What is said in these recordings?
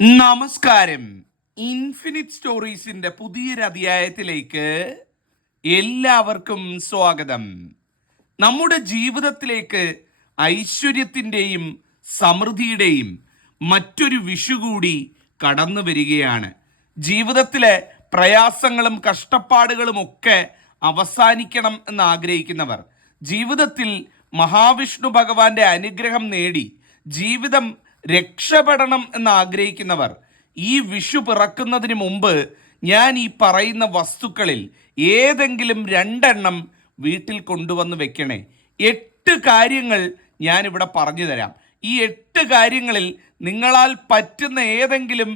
നമസ്കാരം. ഇൻഫിനിറ്റ് സ്റ്റോറീസിന്റെ പുതിയൊരു അധ്യായത്തിലേക്ക് എല്ലാവർക്കും സ്വാഗതം. നമ്മുടെ ജീവിതത്തിലേക്ക് ഐശ്വര്യത്തിൻ്റെയും സമൃദ്ധിയുടെയും മറ്റൊരു വിഷു കൂടി കടന്നു വരികയാണ്. ജീവിതത്തിലെ പ്രയാസങ്ങളും കഷ്ടപ്പാടുകളും ഒക്കെ അവസാനിക്കണം എന്ന് ആഗ്രഹിക്കുന്നവർ, ജീവിതത്തിൽ മഹാവിഷ്ണു ഭഗവാന്റെ അനുഗ്രഹം നേടി ജീവിതം രക്ഷപ്പെടണം എന്ന് ആഗ്രഹിക്കുന്നവർ, ഈ വിഷു പിറക്കുന്നതിന് മുമ്പ് ഞാൻ ഈ പറയുന്ന വസ്തുക്കളിൽ ഏതെങ്കിലും രണ്ടെണ്ണം വീട്ടിൽ കൊണ്ടുവന്ന് വെക്കണേ. 8 കാര്യങ്ങൾ ഞാനിവിടെ പറഞ്ഞു തരാം. ഈ 8 കാര്യങ്ങളിൽ നിങ്ങളാൽ പറ്റുന്ന ഏതെങ്കിലും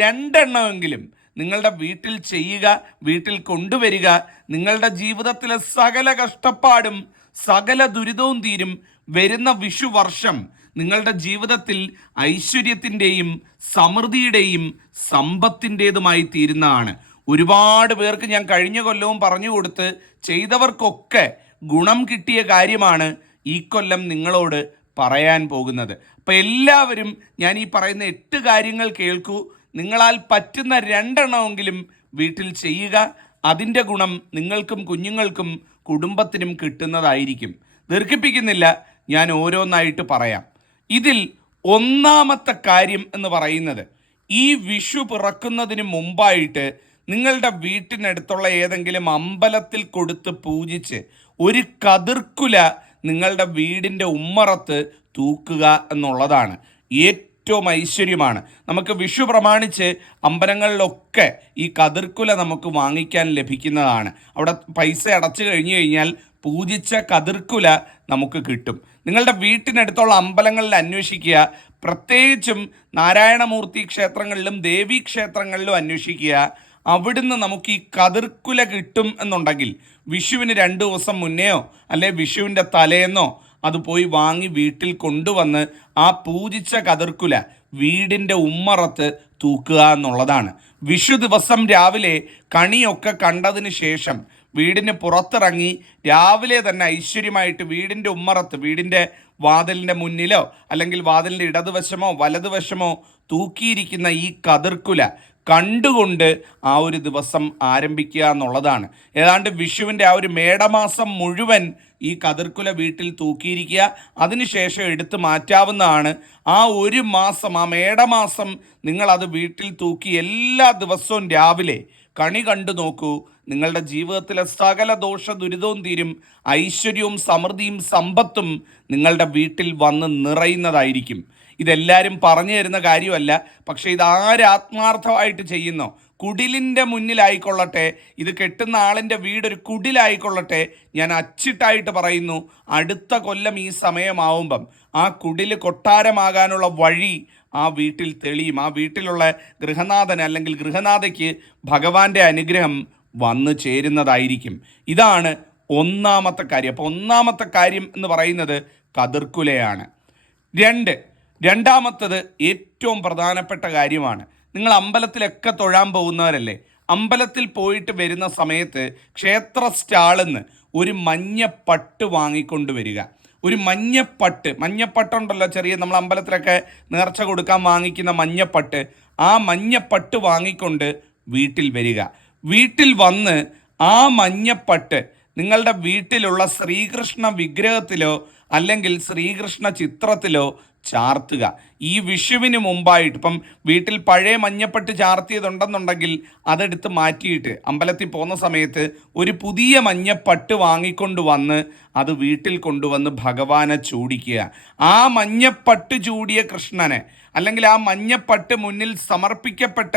രണ്ടെണ്ണമെങ്കിലും നിങ്ങളുടെ വീട്ടിൽ ചെയ്യുക, വീട്ടിൽ കൊണ്ടുവരിക. നിങ്ങളുടെ ജീവിതത്തിലെ സകല കഷ്ടപ്പാടും സകല ദുരിതവും തീരും. വരുന്ന വിഷു വർഷം നിങ്ങളുടെ ജീവിതത്തിൽ ഐശ്വര്യത്തിൻ്റെയും സമൃദ്ധിയുടെയും സമ്പത്തിൻ്റെതുമായി തീരുന്നതാണ്. ഒരുപാട് പേർക്ക് ഞാൻ കഴിഞ്ഞ കൊല്ലവും പറഞ്ഞു കൊടുത്ത് ചെയ്തവർക്കൊക്കെ ഗുണം കിട്ടിയ കാര്യമാണ് ഈ കൊല്ലം നിങ്ങളോട് പറയാൻ പോകുന്നത്. അപ്പം എല്ലാവരും ഞാൻ ഈ പറയുന്ന 8 കാര്യങ്ങൾ കേൾക്കൂ. നിങ്ങളാൽ പറ്റുന്ന രണ്ടെണ്ണമെങ്കിലും വീട്ടിൽ ചെയ്യുക. അതിൻ്റെ ഗുണം നിങ്ങൾക്കും കുഞ്ഞുങ്ങൾക്കും കുടുംബത്തിനും കിട്ടുന്നതായിരിക്കും. ദീർഘിപ്പിക്കുന്നില്ല, ഞാൻ ഓരോന്നായിട്ട് പറയാം. ഇതിൽ ഒന്നാമത്തെ കാര്യം എന്ന് പറയുന്നത്, ഈ വിഷു പിറക്കുന്നതിന് മുമ്പായിട്ട് നിങ്ങളുടെ വീട്ടിനടുത്തുള്ള ഏതെങ്കിലും അമ്പലത്തിൽ കൊടുത്ത് പൂജിച്ച് ഒരു കതിർക്കുല നിങ്ങളുടെ വീടിൻ്റെ ഉമ്മറത്ത് തൂക്കുക എന്നുള്ളതാണ്. ഏറ്റവും ഐശ്വര്യമാണ്. നമുക്ക് വിഷു പ്രമാണിച്ച് അമ്പലങ്ങളിലൊക്കെ ഈ കതിർക്കുല നമുക്ക് വാങ്ങിക്കാൻ ലഭിക്കുന്നതാണ്. അവിടെ പൈസ അടച്ചു കഴിഞ്ഞു കഴിഞ്ഞാൽ പൂജിച്ച കതിർക്കുല നമുക്ക് കിട്ടും. നിങ്ങളുടെ വീട്ടിനടുത്തുള്ള അമ്പലങ്ങളിൽ അന്വേഷിക്കുക. പ്രത്യേകിച്ചും നാരായണമൂർത്തി ക്ഷേത്രങ്ങളിലും ദേവീ ക്ഷേത്രങ്ങളിലും അന്വേഷിക്കുക. അവിടുന്ന് നമുക്ക് ഈ കതിർക്കുല കിട്ടും എന്നുണ്ടെങ്കിൽ വിഷുവിന് 2 ദിവസം മുന്നെയോ അല്ലെ വിഷുവിൻ്റെ തലേന്നോ അത് പോയി വാങ്ങി വീട്ടിൽ കൊണ്ടുവന്ന് ആ പൂജിച്ച കതിർക്കുല വീടിൻ്റെ ഉമ്മറത്ത് തൂക്കുക എന്നുള്ളതാണ്. വിഷു ദിവസം രാവിലെ കണിയൊക്കെ കണ്ടതിന് ശേഷം വീടിന് പുറത്തിറങ്ങി രാവിലെ തന്നെ ഐശ്വര്യമായിട്ട് വീടിൻ്റെ ഉമ്മറത്ത്, വീടിൻ്റെ വാതിലിൻ്റെ മുന്നിലോ അല്ലെങ്കിൽ വാതിലിൻ്റെ ഇടതുവശമോ വലതുവശമോ തൂക്കിയിരിക്കുന്ന ഈ കതിർക്കുല കണ്ടുകൊണ്ട് ആ ഒരു ദിവസം ആരംഭിക്കുക എന്നുള്ളതാണ്. ഏതാണ്ട് വിഷുവിൻ്റെ ആ ഒരു മേടമാസം മുഴുവൻ ഈ കതിർക്കുല വീട്ടിൽ തൂക്കിയിരിക്കുക. അതിനുശേഷം എടുത്ത് മാറ്റാവുന്നതാണ്. ആ ഒരു മാസം, ആ മേടമാസം നിങ്ങളത് വീട്ടിൽ തൂക്കി എല്ലാ ദിവസവും രാവിലെ കണി കണ്ടു നോക്കൂ. നിങ്ങളുടെ ജീവിതത്തിലെ സകല ദോഷ ദുരിതവും തീരും. ഐശ്വര്യവും സമൃദ്ധിയും സമ്പത്തും നിങ്ങളുടെ വീട്ടിൽ വന്ന് നിറയുന്നതായിരിക്കും. ഇതെല്ലാവരും പറഞ്ഞു തരുന്ന കാര്യമല്ല, പക്ഷേ ഇത് ആത്മാർത്ഥമായിട്ട് ചെയ്യുന്നോ, കുടിലിൻ്റെ മുന്നിലായിക്കൊള്ളട്ടെ, ഇത് കെട്ടുന്ന ആളിൻ്റെ വീടൊരു കുടിലായിക്കൊള്ളട്ടെ, ഞാൻ അച്ചിട്ടായിട്ട് പറയുന്നു, അടുത്ത കൊല്ലം ഈ സമയമാവുമ്പം ആ കുടിൽ കൊട്ടാരമാകാനുള്ള വഴി ആ വീട്ടിൽ തെളിയും. ആ വീട്ടിലുള്ള ഗൃഹനാഥൻ അല്ലെങ്കിൽ ഗൃഹനാഥയ്ക്ക് ഭഗവാന്റെ അനുഗ്രഹം വന്നു ചേരുന്നതായിരിക്കും. ഇതാണ് ഒന്നാമത്തെ കാര്യം. അപ്പോൾ ഒന്നാമത്തെ കാര്യം എന്ന് പറയുന്നത് കതിർക്കുലയാണ്. രണ്ടാമത്തത് ഏറ്റവും പ്രധാനപ്പെട്ട കാര്യമാണ്. നിങ്ങൾ അമ്പലത്തിലൊക്കെ തൊഴാൻ പോകുന്നവരല്ലേ? അമ്പലത്തിൽ പോയിട്ട് വരുന്ന സമയത്ത് ക്ഷേത്ര സ്റ്റാളിന്ന് ഒരു മഞ്ഞപ്പട്ട് വാങ്ങിക്കൊണ്ട് വരിക. ഒരു മഞ്ഞപ്പട്ടുണ്ടല്ലോ, ചെറിയ നമ്മൾ അമ്പലത്തിലൊക്കെ നേർച്ച കൊടുക്കാൻ വാങ്ങിക്കുന്ന മഞ്ഞപ്പട്ട്. ആ മഞ്ഞപ്പട്ട് വാങ്ങിക്കൊണ്ട് വീട്ടിൽ വരിക. വീട്ടിൽ വന്ന് ആ മഞ്ഞപ്പട്ട് നിങ്ങളുടെ വീട്ടിലുള്ള ശ്രീകൃഷ്ണ വിഗ്രഹത്തിലോ അല്ലെങ്കിൽ ശ്രീകൃഷ്ണ ചിത്രത്തിലോ ചാർത്തുക. ഈ വിഷുവിന് മുമ്പായിട്ട് ഇപ്പം വീട്ടിൽ പഴയ മഞ്ഞപ്പട്ട് ചാർത്തിയതുണ്ടെന്നുണ്ടെങ്കിൽ അതെടുത്ത് മാറ്റിയിട്ട് അമ്പലത്തിൽ പോകുന്ന സമയത്ത് ഒരു പുതിയ മഞ്ഞപ്പട്ട് വാങ്ങിക്കൊണ്ട് വന്ന് അത് വീട്ടിൽ കൊണ്ടുവന്ന് ഭഗവാനെ ചൂടിക്കുക. ആ മഞ്ഞപ്പട്ട് ചൂടിയ കൃഷ്ണനെ അല്ലെങ്കിൽ ആ മഞ്ഞപ്പട്ട് മുന്നിൽ സമർപ്പിക്കപ്പെട്ട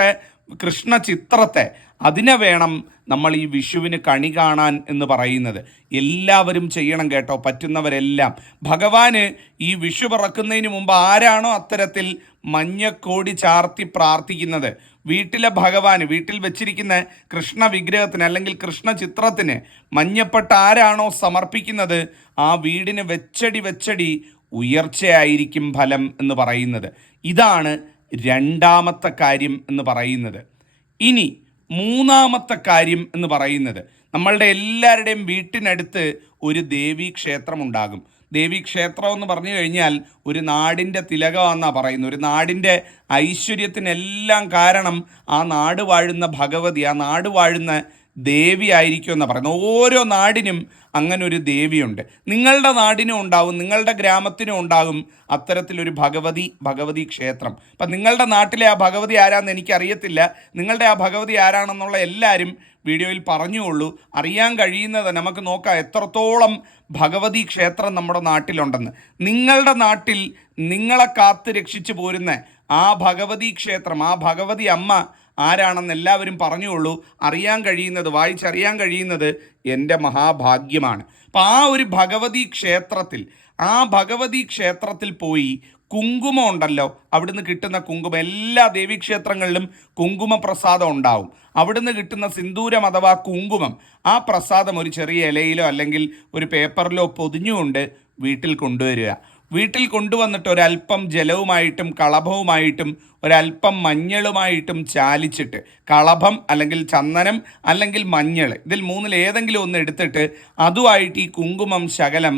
കൃഷ്ണ ചിത്രത്തെ, അതിനെ വേണം നമ്മൾ ഈ വിഷുവിന് കണി കാണാൻ എന്ന് പറയുന്നത്. എല്ലാവരും ചെയ്യണം കേട്ടോ, പറ്റുന്നവരെല്ലാം. ഭഗവാന് ഈ വിഷു പിറക്കുന്നതിന് മുമ്പ് ആരാണോ അത്തരത്തിൽ മഞ്ഞക്കോടി ചാർത്തി പ്രാർത്ഥിക്കുന്നത്, വീട്ടിലെ ഭഗവാന്, വീട്ടിൽ വെച്ചിരിക്കുന്ന കൃഷ്ണ വിഗ്രഹത്തിന് അല്ലെങ്കിൽ കൃഷ്ണ ചിത്രത്തിന് മഞ്ഞപ്പെട്ട് ആരാണോ സമർപ്പിക്കുന്നത്, ആ വീടിന് വെച്ചടി ഉയർച്ചയായിരിക്കും ഫലം എന്ന് പറയുന്നത്. ഇതാണ് രണ്ടാമത്തെ കാര്യം എന്ന് പറയുന്നത്. ഇനി മൂന്നാമത്തെ കാര്യം എന്ന് പറയുന്നത്, നമ്മളുടെ എല്ലാവരുടെയും വീട്ടിനടുത്ത് ഒരു ദേവീ ക്ഷേത്രമുണ്ടാകും. ദേവീക്ഷേത്രം എന്ന് പറഞ്ഞു കഴിഞ്ഞാൽ ഒരു നാടിൻ്റെ തിലകമെന്നാണ് പറയുന്നത്. ഒരു നാടിൻ്റെ ഐശ്വര്യത്തിനെല്ലാം കാരണം ആ നാട് വാഴുന്ന ഭഗവതി, ആ നാട് വാഴുന്ന ദേവി ആയിരിക്കും എന്നാണ് പറയുന്നത്. ഓരോ നാടിനും അങ്ങനെ ഒരു ദേവിയുണ്ട്. നിങ്ങളുടെ നാടിനും ഉണ്ടാകും, നിങ്ങളുടെ ഗ്രാമത്തിനും ഉണ്ടാകും അത്തരത്തിലൊരു ഭഗവതി ക്ഷേത്രം. അപ്പം നിങ്ങളുടെ നാട്ടിലെ ആ ഭഗവതി ആരാണെന്ന് എനിക്കറിയത്തില്ല. നിങ്ങളുടെ ആ ഭഗവതി ആരാണെന്നുള്ള എല്ലാവരും വീഡിയോയിൽ പറഞ്ഞുള്ളൂ. അറിയാൻ കഴിയുന്നത് നമുക്ക് നോക്കാം എത്രത്തോളം ഭഗവതി ക്ഷേത്രം നമ്മുടെ നാട്ടിലുണ്ടെന്ന്. നിങ്ങളുടെ നാട്ടിൽ നിങ്ങളെ കാത്ത് രക്ഷിച്ചു പോരുന്ന ആ ഭഗവതി ക്ഷേത്രം, ആ ഭഗവതി അമ്മ ആരാണെന്ന് എല്ലാവരും പറഞ്ഞുള്ളൂ. അറിയാൻ കഴിയുന്നത്, വായിച്ചറിയാൻ കഴിയുന്നത് എൻ്റെ മഹാഭാഗ്യമാണ്. അപ്പം ആ ഒരു ഭഗവതി ക്ഷേത്രത്തിൽ പോയി കുങ്കുമം ഉണ്ടല്ലോ, അവിടുന്ന് കിട്ടുന്ന കുങ്കുമം, എല്ലാ ദേവീക്ഷേത്രങ്ങളിലും കുങ്കുമ പ്രസാദം ഉണ്ടാവും. അവിടുന്ന് കിട്ടുന്ന സിന്ദൂരം അഥവാ കുങ്കുമം, ആ പ്രസാദം ഒരു ചെറിയ ഇലയിലോ അല്ലെങ്കിൽ ഒരു പേപ്പറിലോ പൊതിഞ്ഞുകൊണ്ട് വീട്ടിൽ കൊണ്ടുവരിക. വീട്ടിൽ കൊണ്ടുവന്നിട്ട് ഒരല്പം ജലവുമായിട്ടും കളഭവുമായിട്ടും ഒരല്പം മഞ്ഞളുമായിട്ടും ചാലിച്ചിട്ട്, കളഭം അല്ലെങ്കിൽ ചന്ദനം അല്ലെങ്കിൽ മഞ്ഞൾ, ഇതിൽ മൂന്നിൽ ഏതെങ്കിലും ഒന്ന് എടുത്തിട്ട് അതുമായിട്ട് ഈ കുങ്കുമം ശകലം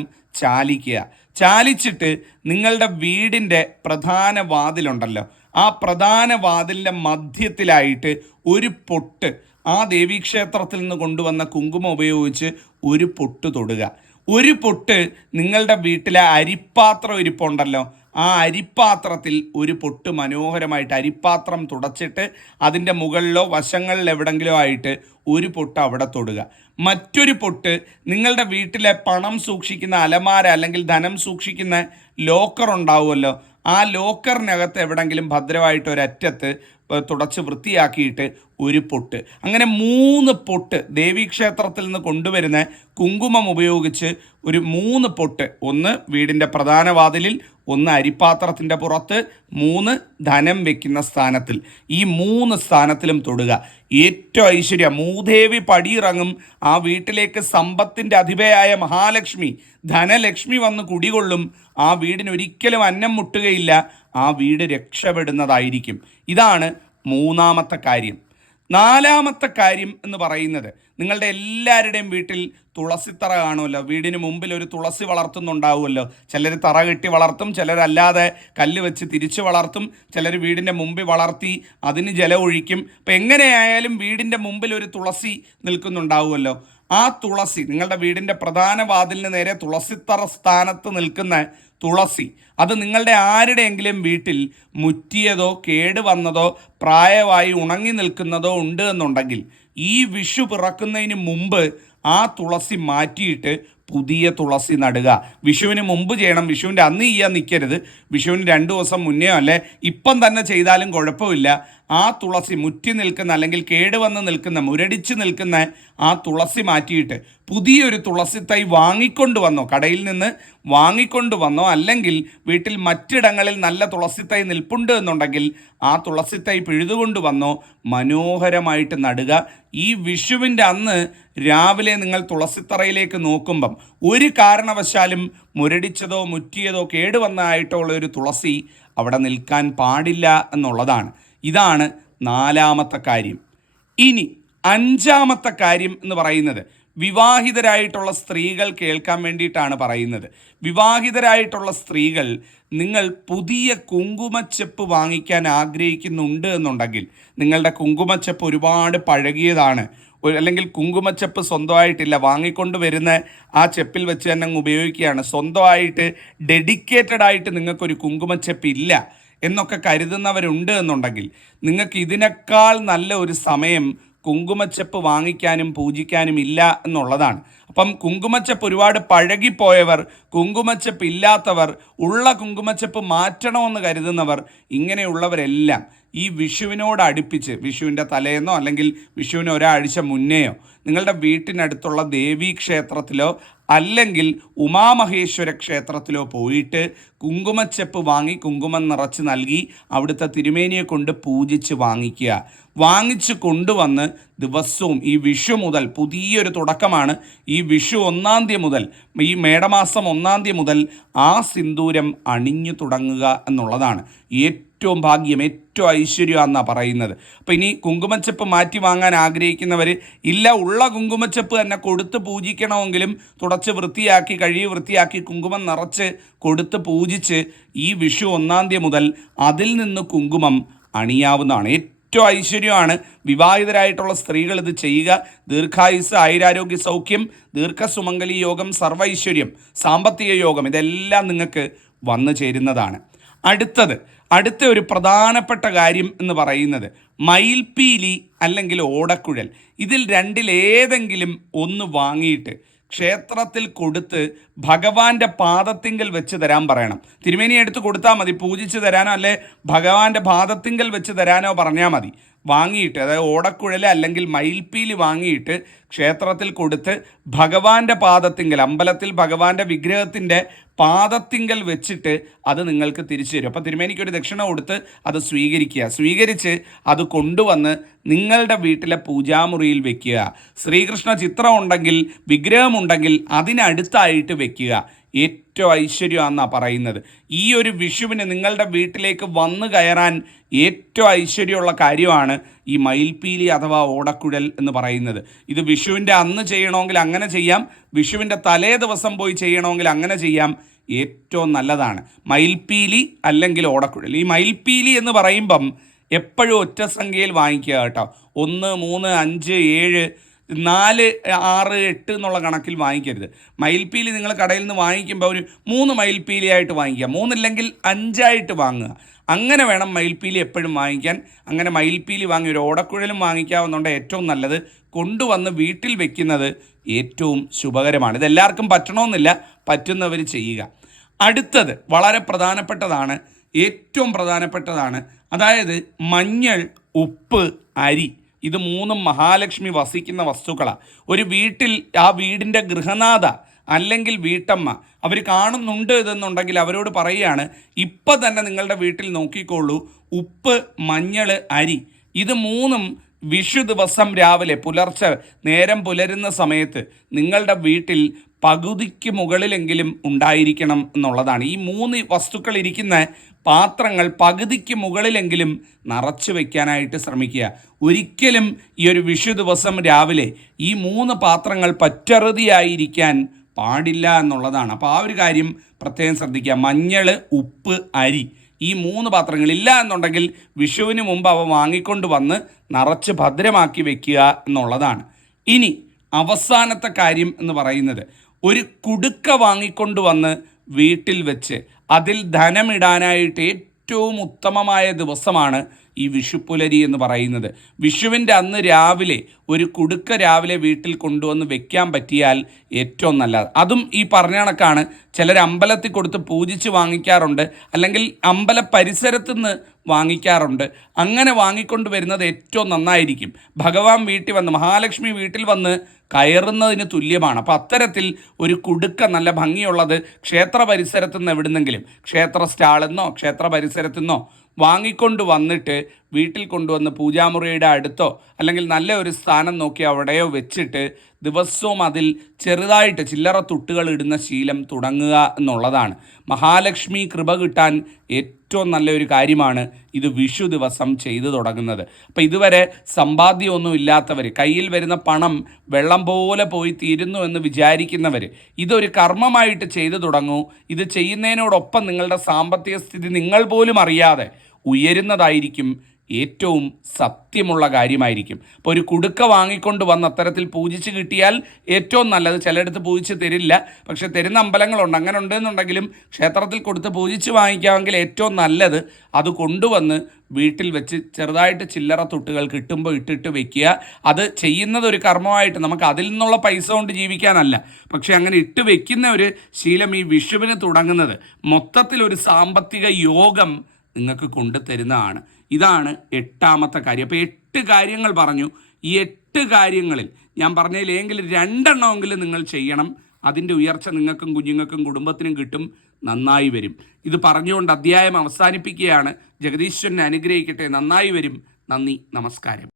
ചാലിച്ചിട്ട് നിങ്ങളുടെ വീടിൻ്റെ പ്രധാന വാതിലുണ്ടല്ലോ, ആ പ്രധാന വാതിലിൻ്റെ മധ്യത്തിലായിട്ട് ഒരു പൊട്ട്, ആ ദേവീക്ഷേത്രത്തിൽ നിന്ന് കൊണ്ടുവന്ന കുങ്കുമം ഉപയോഗിച്ച് ഒരു പൊട്ട് തൊടുക. ഒരു പൊട്ട് നിങ്ങളുടെ വീട്ടിലെ അരിപ്പാത്രം ഇരിപ്പുണ്ടല്ലോ, ആ അരിപ്പാത്രത്തിൽ ഒരു പൊട്ട് മനോഹരമായിട്ട് അരിപ്പാത്രം തുടച്ചിട്ട് അതിൻ്റെ മുകളിലോ വശങ്ങളിൽ എവിടെങ്കിലോ ആയിട്ട് ഒരു പൊട്ട് അവിടെ തൊടുക. മറ്റൊരു പൊട്ട് നിങ്ങളുടെ വീട്ടിലെ പണം സൂക്ഷിക്കുന്ന അലമാര അല്ലെങ്കിൽ ധനം സൂക്ഷിക്കുന്ന ലോക്കർ ഉണ്ടാവുമല്ലോ, ആ ലോക്കറിനകത്ത് എവിടെങ്കിലും ഭദ്രമായിട്ട് ഒരറ്റത്ത് തുടച്ച് വൃത്തിയാക്കിയിട്ട് ഒരു പൊട്ട്, അങ്ങനെ 3 പൊട്ട് ദേവീക്ഷേത്രത്തിൽ നിന്ന് കൊണ്ടുവരുന്ന കുങ്കുമം ഉപയോഗിച്ച് ഒരു 3 പൊട്ട്, ഒന്ന് വീടിൻ്റെ പ്രധാന വാതിലിൽ, ഒന്ന് അരിപ്പാത്രത്തിൻ്റെ പുറത്ത്, 3 ധനം വെക്കുന്ന സ്ഥാനത്തിൽ, ഈ 3 സ്ഥാനത്തിലും തൊടുക. ഏറ്റവും ഐശ്വര്യം, മൂദേവി പടിയിറങ്ങും. ആ വീട്ടിലേക്ക് സമ്പത്തിൻ്റെ അധിപയായ മഹാലക്ഷ്മി, ധനലക്ഷ്മി വന്ന് കുടികൊള്ളും. ആ വീടിനൊരിക്കലും അന്നം മുട്ടുകയില്ല, ആ വീട് രക്ഷപ്പെടുന്നതായിരിക്കും. ഇതാണ് 3ാമത്തെ കാര്യം. 4ാമത്തെ കാര്യം എന്ന് പറയുന്നത്, നിങ്ങളുടെ എല്ലാവരുടെയും വീട്ടിൽ തുളസിത്തറ കാണുമല്ലോ. വീടിന് മുമ്പിൽ ഒരു തുളസി വളർത്തുന്നുണ്ടാവുമല്ലോ. ചിലർ തറ കെട്ടി വളർത്തും, ചിലരല്ലാതെ കല്ല് വെച്ച് തിരിച്ച് വളർത്തും, ചിലർ വീടിൻ്റെ മുമ്പിൽ വളർത്തി അതിന് ജലം ഒഴിക്കും. അപ്പം എങ്ങനെയായാലും വീടിൻ്റെ മുമ്പിൽ ഒരു തുളസി നിൽക്കുന്നുണ്ടാവുമല്ലോ. ആ തുളസി നിങ്ങളുടെ വീടിൻ്റെ പ്രധാന വാതിലിന് നേരെ തുളസിത്തറ സ്ഥാനത്ത് നിൽക്കുന്ന തുളസി, അത് നിങ്ങളുടെ ആരുടെയെങ്കിലും വീട്ടിൽ മുറ്റിയതോ കേടുവന്നതോ പ്രായമായി ഉണങ്ങി നിൽക്കുന്നതോ ഉണ്ട് എന്നുണ്ടെങ്കിൽ ഈ വിഷു പിറക്കുന്നതിന് മുമ്പ് ആ തുളസി മാറ്റിയിട്ട് പുതിയ തുളസി നടുക. വിഷുവിന് മുമ്പ് ചെയ്യണം, വിഷുവിൻ്റെ അന്ന് ചെയ്യാൻ നിൽക്കരുത്. വിഷുവിന് 2 ദിവസം മുന്നെയോ അല്ലേ ഇപ്പം തന്നെ ചെയ്താലും കുഴപ്പമില്ല. ആ തുളസി മുറ്റി നിൽക്കുന്ന അല്ലെങ്കിൽ കേടുവന്ന് നിൽക്കുന്ന, മുരടിച്ച് നിൽക്കുന്ന ആ തുളസി മാറ്റിയിട്ട് പുതിയൊരു തുളസി തൈ വാങ്ങിക്കൊണ്ട് വന്നോ, കടയിൽ നിന്ന് വാങ്ങിക്കൊണ്ട് വന്നോ, അല്ലെങ്കിൽ വീട്ടിൽ മറ്റിടങ്ങളിൽ നല്ല തുളസി തൈ നിൽപ്പുണ്ട് എന്നുണ്ടെങ്കിൽ ആ തുളസി തൈ പിഴുതുകൊണ്ട് വന്നോ മനോഹരമായിട്ട് നടുക. ഈ വിഷുവിൻ്റെ അന്ന് രാവിലെ നിങ്ങൾ തുളസിത്തറയിലേക്ക് നോക്കുമ്പം ഒരു കാരണവശാലും മുരടിച്ചതോ മുറ്റിയതോ കേടുവന്നതായിട്ടോ ഉള്ള ഒരു തുളസി അവിടെ നിൽക്കാൻ പാടില്ല എന്നുള്ളതാണ്. ഇതാണ് 4ാമത്തെ കാര്യം. ഇനി 5ാമത്തെ കാര്യം എന്ന് പറയുന്നത് വിവാഹിതരായിട്ടുള്ള സ്ത്രീകൾ കേൾക്കാൻ വേണ്ടിയിട്ടാണ് പറയുന്നത്. വിവാഹിതരായിട്ടുള്ള സ്ത്രീകൾ, നിങ്ങൾ പുതിയ കുങ്കുമച്ചെപ്പ് വാങ്ങിക്കാൻ ആഗ്രഹിക്കുന്നുണ്ട് എന്നുണ്ടെങ്കിൽ, നിങ്ങളുടെ കുങ്കുമച്ചെപ്പ് ഒരുപാട് പഴകിയതാണ്, അല്ലെങ്കിൽ കുങ്കുമച്ചെപ്പ് സ്വന്തമായിട്ടില്ല, വാങ്ങിക്കൊണ്ട് വരുന്ന ആ ചെപ്പിൽ വെച്ച് തന്നെ അങ്ങ് ഉപയോഗിക്കുകയാണ്, സ്വന്തമായിട്ട് ഡെഡിക്കേറ്റഡ് ആയിട്ട് നിങ്ങൾക്കൊരു കുങ്കുമച്ചെപ്പ് ഇല്ല എന്നൊക്കെ കരുതുന്നവരുണ്ട് എന്നുണ്ടെങ്കിൽ, നിങ്ങൾക്ക് ഇതിനേക്കാൾ നല്ല ഒരു സമയം കുങ്കുമച്ചെപ്പ് വാങ്ങിക്കാനും പൂജിക്കാനും ഇല്ല എന്നുള്ളതാണ്. അപ്പം കുങ്കുമച്ചെപ്പ് ഒരുപാട് പഴകിപ്പോയവർ, കുങ്കുമച്ചെപ്പ് ഇല്ലാത്തവർ, ഉള്ള കുങ്കുമച്ചെപ്പ് മാറ്റണമെന്ന് കരുതുന്നവർ, ഇങ്ങനെയുള്ളവരെല്ലാം ഈ വിഷുവിനോട് അടുപ്പിച്ച്, വിഷുവിൻ്റെ തലേന്നോ അല്ലെങ്കിൽ വിഷുവിന് ഒരാഴ്ച മുന്നെയോ നിങ്ങളുടെ വീട്ടിനടുത്തുള്ള ദേവീക്ഷേത്രത്തിലോ അല്ലെങ്കിൽ ഉമാമഹേശ്വര ക്ഷേത്രത്തിലോ പോയിട്ട് കുങ്കുമച്ചെപ്പ് വാങ്ങി കുങ്കുമം നിറച്ച് നൽകി അവിടുത്തെ തിരുമേനിയെ കൊണ്ട് പൂജിച്ച് വാങ്ങിക്കുക. വാങ്ങിച്ച് കൊണ്ടുവന്ന് ദിവസവും ഈ വിഷു മുതൽ, പുതിയൊരു തുടക്കമാണ്, ഈ വിഷു 1-ാം തീയതി മുതൽ, ഈ മേടമാസം 1-ാം തീയതി മുതൽ ആ സിന്ദൂരം അണിഞ്ഞു തുടങ്ങുക എന്നുള്ളതാണ്. ഏറ്റവും ഏറ്റവും ഭാഗ്യം, ഏറ്റവും ഐശ്വര്യമാണെന്നാണ് പറയുന്നത്. അപ്പോൾ ഇനി കുങ്കുമച്ചപ്പ് മാറ്റി വാങ്ങാൻ ആഗ്രഹിക്കുന്നവർ ഇല്ല, ഉള്ള കുങ്കുമച്ചപ്പ് തന്നെ കൊടുത്ത് പൂജിക്കണമെങ്കിലും തുടച്ച് വൃത്തിയാക്കി കഴുകി വൃത്തിയാക്കി കുങ്കുമം നിറച്ച് കൊടുത്ത് പൂജിച്ച് ഈ വിഷു 1-ാം തീയതി മുതൽ അതിൽ നിന്ന് കുങ്കുമം അണിയാവുന്നതാണ്. ഏറ്റവും ഐശ്വര്യമാണ്. വിവാഹിതരായിട്ടുള്ള സ്ത്രീകൾ ഇത് ചെയ്യുക. ദീർഘായുസ്, ആയുരാരോഗ്യ സൗഖ്യം, ദീർഘസുമംഗലി യോഗം, സർവൈശ്വര്യം, സാമ്പത്തിക യോഗം, ഇതെല്ലാം നിങ്ങൾക്ക് വന്നു ചേരുന്നതാണ്. അടുത്ത ഒരു പ്രധാനപ്പെട്ട കാര്യം എന്ന് പറയുന്നത് മയിൽപ്പീലി അല്ലെങ്കിൽ ഓടക്കുഴൽ. ഇതിൽ രണ്ടിലേതെങ്കിലും ഒന്ന് വാങ്ങിയിട്ട് ക്ഷേത്രത്തിൽ കൊടുത്ത് ഭഗവാന്റെ പാദത്തിങ്കൽ വെച്ച് തരാൻ പറയണം. തിരുമേനി എടുത്ത് കൊടുത്താൽ മതി, പൂജിച്ച് തരാനോ അല്ലെ ഭഗവാന്റെ പാദത്തിങ്കൽ വെച്ച് തരാനോ പറഞ്ഞാൽ മതി. വാങ്ങിയിട്ട്, അതായത് ഓടക്കുഴൽ അല്ലെങ്കിൽ മയിൽപ്പീലി വാങ്ങിയിട്ട് ക്ഷേത്രത്തിൽ കൊടുത്ത് ഭഗവാന്റെ പാദത്തിങ്കൽ, അമ്പലത്തിൽ ഭഗവാന്റെ വിഗ്രഹത്തിൻ്റെ പാദത്തിങ്കൽ വെച്ചിട്ട് അത് നിങ്ങൾക്ക് തിരിച്ചു തരും. അപ്പോൾ തിരുമേനിക്കൊരു ദക്ഷിണ കൊടുത്ത് അത് സ്വീകരിച്ച് അത് കൊണ്ടുവന്ന് നിങ്ങളുടെ വീട്ടിലെ പൂജാമുറിയിൽ വെക്കുക. ശ്രീകൃഷ്ണ ചിത്രം ഉണ്ടെങ്കിൽ, വിഗ്രഹമുണ്ടെങ്കിൽ അതിനടുത്തായിട്ട് വെക്കുക. ഏറ്റവും ഐശ്വര്യമാണെന്നാണ് പറയുന്നത്. ഈ ഒരു വിഷുവിന് നിങ്ങളുടെ വീട്ടിലേക്ക് വന്നു കയറാൻ ഏറ്റവും ഐശ്വര്യമുള്ള കാര്യമാണ് ഈ മയിൽപ്പീലി അഥവാ ഓടക്കുഴൽ എന്ന് പറയുന്നത്. ഇത് വിഷുവിൻ്റെ അന്ന് ചെയ്യണമെങ്കിൽ അങ്ങനെ ചെയ്യാം, വിഷുവിൻ്റെ തലേ ദിവസം പോയി ചെയ്യണമെങ്കിൽ അങ്ങനെ ചെയ്യാം. ഏറ്റവും നല്ലതാണ് മയിൽപ്പീലി അല്ലെങ്കിൽ ഓടക്കുഴൽ. ഈ മയിൽപ്പീലി എന്ന് പറയുമ്പം എപ്പോഴും ഒറ്റ സംഖ്യയിൽ വാങ്ങിക്കുക കേട്ടോ. 1, 3, 5, 7, 4, 6, 8 എന്നുള്ള കണക്കിൽ വാങ്ങിക്കരുത്. മയിൽപ്പീലി നിങ്ങൾ കടയിൽ നിന്ന് വാങ്ങിക്കുമ്പോൾ ഒരു 3 മയിൽപ്പീലിയായിട്ട് വാങ്ങിക്കുക, 3 ഇല്ലെങ്കിൽ 5 വാങ്ങുക. അങ്ങനെ വേണം മയിൽപ്പീലി എപ്പോഴും വാങ്ങിക്കാൻ. അങ്ങനെ മയിൽപ്പീലി വാങ്ങി ഒരു ഓടക്കുഴലും വാങ്ങിക്കാവുന്നുണ്ട്. ഏറ്റവും നല്ലത് കൊണ്ടുവന്ന് വീട്ടിൽ വെക്കുന്നത് ഏറ്റവും ശുഭകരമാണ്. ഇതെല്ലാവർക്കും പറ്റണമെന്നില്ല, പറ്റുന്നവർ ചെയ്യുക. അടുത്തത് വളരെ പ്രധാനപ്പെട്ടതാണ്, ഏറ്റവും പ്രധാനപ്പെട്ടതാണ്. അതായത് മഞ്ഞൾ, ഉപ്പ്, അരി, ഇത് 3ഉം മഹാലക്ഷ്മി വസിക്കുന്ന വസ്തുക്കളാണ്. ഒരു വീട്ടിൽ ആ വീടിൻ്റെ ഗൃഹനാഥ അല്ലെങ്കിൽ വീട്ടമ്മ അവർ കാണുന്നുണ്ട് ഇതെന്നുണ്ടെങ്കിൽ അവരോട് പറയുകയാണ്, ഇപ്പം തന്നെ നിങ്ങളുടെ വീട്ടിൽ നോക്കിക്കോളൂ, ഉപ്പ്, മഞ്ഞൾ, അരി, ഇത് 3ഉം വിഷു ദിവസം രാവിലെ പുലർച്ചെ നേരം പുലരുന്ന സമയത്ത് നിങ്ങളുടെ വീട്ടിൽ പകുതിക്ക് മുകളിലെങ്കിലും ഉണ്ടായിരിക്കണം എന്നുള്ളതാണ്. ഈ 3 വസ്തുക്കൾ ഇരിക്കുന്ന പാത്രങ്ങൾ പകുതിക്ക് മുകളിലെങ്കിലും നിറച്ചു വയ്ക്കാനായിട്ട് ശ്രമിക്കുക. ഒരിക്കലും ഈ ഒരു വിഷു ദിവസം രാവിലെ ഈ 3 പാത്രങ്ങൾ പറ്ററുതിയായിരിക്കാൻ പാടില്ല എന്നുള്ളതാണ്. അപ്പോൾ ആ ഒരു കാര്യം പ്രത്യേകം ശ്രദ്ധിക്കുക. മഞ്ഞൾ, ഉപ്പ്, അരി, ഈ 3 പാത്രങ്ങളില്ല എന്നുണ്ടെങ്കിൽ വിഷുവിന് മുമ്പ് അവ വാങ്ങിക്കൊണ്ട് വന്ന് നിറച്ച് ഭദ്രമാക്കി വെക്കുക എന്നുള്ളതാണ്. ഇനി അവസാനത്തെ കാര്യം എന്ന് പറയുന്നത് ഒരു കുടുക്ക വാങ്ങിക്കൊണ്ട് വന്ന് വീട്ടിൽ വെച്ച് അതിൽ ധനമിടാനായിട്ട് ഏറ്റവും ഉത്തമമായ ദിവസമാണ് ഈ വിഷുപ്പുലരി എന്ന് പറയുന്നത്. വിഷുവിൻ്റെ അന്ന് രാവിലെ ഒരു കുടുക്ക രാവിലെ വീട്ടിൽ കൊണ്ടുവന്ന് വെക്കാൻ പറ്റിയാൽ ഏറ്റവും നല്ലത്. അതും ഈ പറഞ്ഞ കണക്കാണ്. ചിലർ അമ്പലത്തിൽ കൊടുത്ത് പൂജിച്ച് വാങ്ങിക്കാറുണ്ട്, അല്ലെങ്കിൽ അമ്പല പരിസരത്തു നിന്ന് വാങ്ങിക്കാറുണ്ട്. അങ്ങനെ വാങ്ങിക്കൊണ്ട് വരുന്നത് ഏറ്റവും നന്നായിരിക്കും. ഭഗവാൻ വീട്ടിൽ വന്ന്, മഹാലക്ഷ്മി വീട്ടിൽ വന്ന് കയറുന്നതിന് തുല്യമാണ്. അപ്പോൾ അത്തരത്തിൽ ഒരു കുടുക്ക നല്ല ഭംഗിയുള്ളത് ക്ഷേത്ര പരിസരത്തു നിന്ന് എവിടുന്നെങ്കിലും, ക്ഷേത്ര സ്റ്റാളിൽ നിന്നോ ക്ഷേത്ര പരിസരത്തു നിന്നോ വാങ്ങിക്കൊണ്ട് വന്നിട്ട് വീട്ടിൽ കൊണ്ടുവന്ന് പൂജാമുറിയുടെ അടുത്തോ അല്ലെങ്കിൽ നല്ല ഒരു സ്ഥാനം നോക്കി അവിടെയോ വെച്ചിട്ട് ദിവസവും അതിൽ ചെറുതായിട്ട് ചില്ലറ തുട്ടുകൾ ഇടുന്ന ശീലം തുടങ്ങുക എന്നുള്ളതാണ്. മഹാലക്ഷ്മി കൃപ കിട്ടാൻ ഏറ്റവും നല്ലൊരു കാര്യമാണ് ഇത് വിഷു ദിവസം ചെയ്തു തുടങ്ങുന്നത്. അപ്പോൾ ഇതുവരെ സമ്പാദ്യമൊന്നും ഇല്ലാത്തവർ, കയ്യിൽ വരുന്ന പണം വെള്ളം പോലെ പോയി തീരുന്നു എന്ന് വിചാരിക്കുന്നവർ ഇതൊരു കർമ്മമായിട്ട് ചെയ്തു തുടങ്ങൂ. ഇത് ചെയ്യുന്നതിനോടൊപ്പം നിങ്ങളുടെ സാമ്പത്തിക സ്ഥിതി നിങ്ങൾ പോലും അറിയാതെ ഉയരുന്നതായിരിക്കും. ഏറ്റവും സത്യമുള്ള കാര്യമായിരിക്കും. അപ്പോൾ ഒരു കുടുക്ക വാങ്ങിക്കൊണ്ട് വന്ന് അത്തരത്തിൽ പൂജിച്ച് കിട്ടിയാൽ ഏറ്റവും നല്ലത്. ചിലയിടത്ത് പൂജിച്ച് തരില്ല, പക്ഷെ തരുന്ന അമ്പലങ്ങളുണ്ട്. അങ്ങനെ ഉണ്ടെന്നുണ്ടെങ്കിലും ക്ഷേത്രത്തിൽ കൊടുത്ത് പൂജിച്ച് വാങ്ങിക്കാമെങ്കിൽ ഏറ്റവും നല്ലത് അത് കൊണ്ടുവന്ന് വീട്ടിൽ വെച്ച് ചെറുതായിട്ട് ചില്ലറ തുട്ടുകൾ കിട്ടുമ്പോൾ ഇട്ടിട്ട് വെക്കുക. അത് ചെയ്യുന്നത് ഒരു കർമ്മമായിട്ട്, നമുക്ക് അതിൽ നിന്നുള്ള പൈസ കൊണ്ട് ജീവിക്കാനല്ല, പക്ഷെ അങ്ങനെ ഇട്ട് വെക്കുന്ന ഒരു ശീലം ഈ വിഷുവിന് തുടങ്ങുന്നത് മൊത്തത്തിലൊരു സാമ്പത്തിക യോഗം നിങ്ങൾക്ക് കൊണ്ടുതരുന്നതാണ്. ഇതാണ് 8ാമത്തെ കാര്യം. അപ്പോൾ 8 കാര്യങ്ങൾ പറഞ്ഞു. ഈ 8 കാര്യങ്ങളിൽ ഞാൻ പറഞ്ഞതിൽ ഏതെങ്കിലും 2 എണ്ണമെങ്കിലും നിങ്ങൾ ചെയ്യണം. അതിൻ്റെ ഉയർച്ച നിങ്ങൾക്കും കുഞ്ഞുങ്ങൾക്കും കുടുംബത്തിനും കിട്ടും, നന്നായി വരും. ഇത് പറഞ്ഞുകൊണ്ട് അധ്യായം അവസാനിപ്പിക്കുകയാണ്. ജഗദീശ്വരനെ അനുഗ്രഹിക്കട്ടെ. നന്നായി വരും. നന്ദി, നമസ്കാരം.